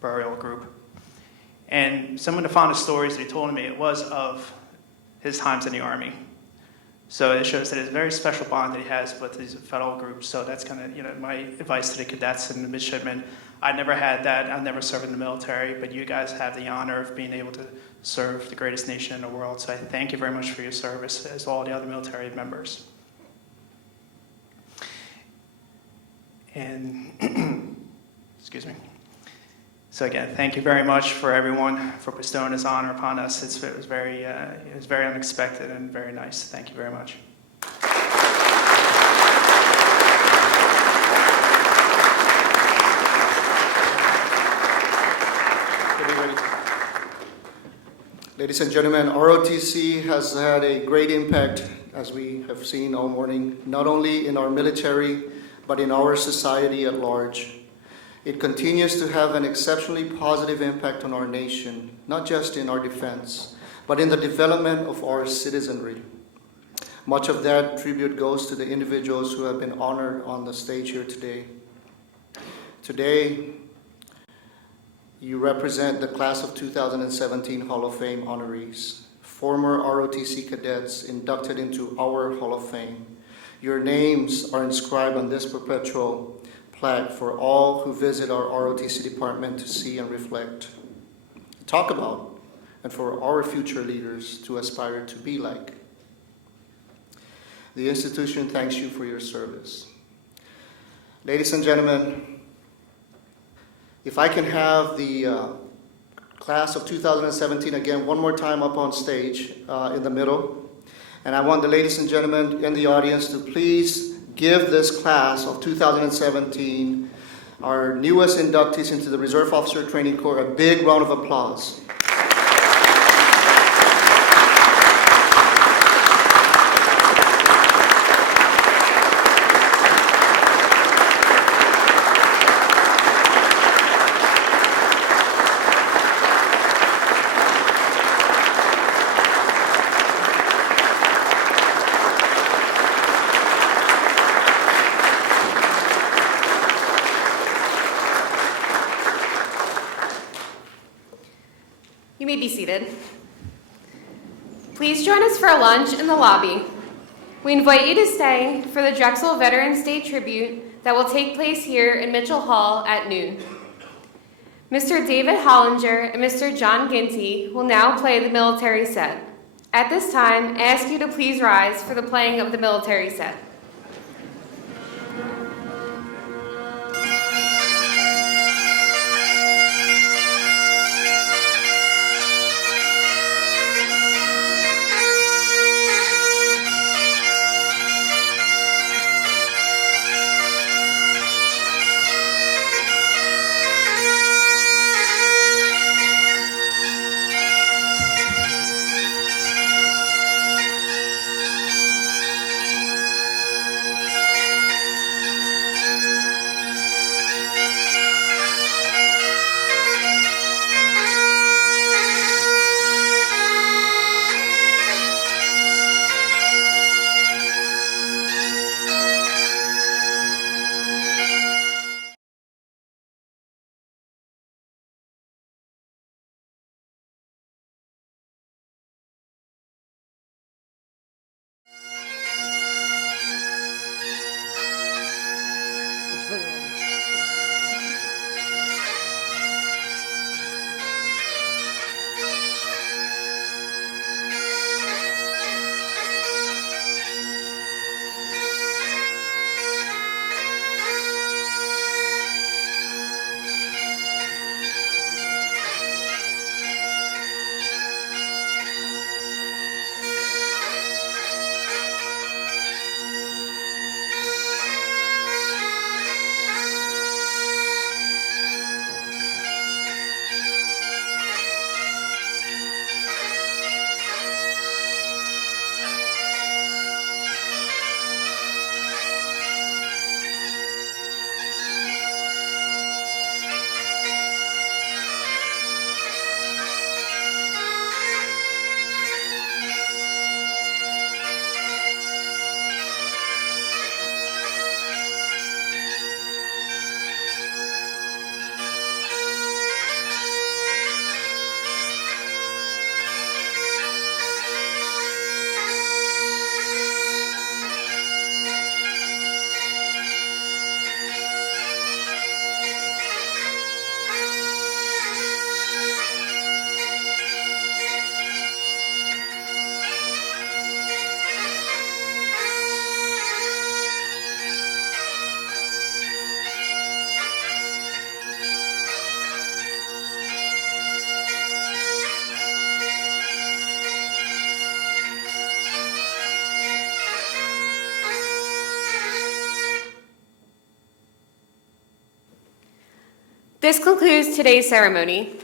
Burial Group. And some of the fondest stories that he told me, it was of his times in the Army. So it shows that it's a very special bond that he has with these federal groups. So that's kind of, my advice to the cadets and the midshipmen. I never had that. I never served in the military, but you guys have the honor of being able to serve the greatest nation in the world. So I thank you very much for your service, as all the other military members. And, excuse me. So again, thank you very much for everyone for bestowing this honor upon us. It was very unexpected and very nice. Thank you very much. Ladies and gentlemen, ROTC has had a great impact, as we have seen all morning, not only in our military, but in our society at large. It continues to have an exceptionally positive impact on our nation, not just in our defense, but in the development of our citizenry. Much of that tribute goes to the individuals who have been honored on the stage here today. Today, you represent the class of 2017 Hall of Fame honorees, former ROTC cadets inducted into our Hall of Fame. Your names are inscribed on this perpetual plaque for all who visit our ROTC department to see and reflect, talk about, and for our future leaders to aspire to be like. The institution thanks you for your service. Ladies and gentlemen, if I can have the class of 2017 again one more time up on stage in the middle. And I want the ladies and gentlemen in the audience to please give this class of 2017, our newest inductees into the Reserve Officer Training Corps, a big round of applause. You may be seated. Please join us for a lunch in the lobby. We invite you to stay for the Drexel Veterans Day tribute that will take place here in Mitchell Hall at noon. Mr. David Hollinger and Mr. John Ginty will now play the military set. At this time, I ask you to please rise for the playing of the military set. This concludes today's ceremony.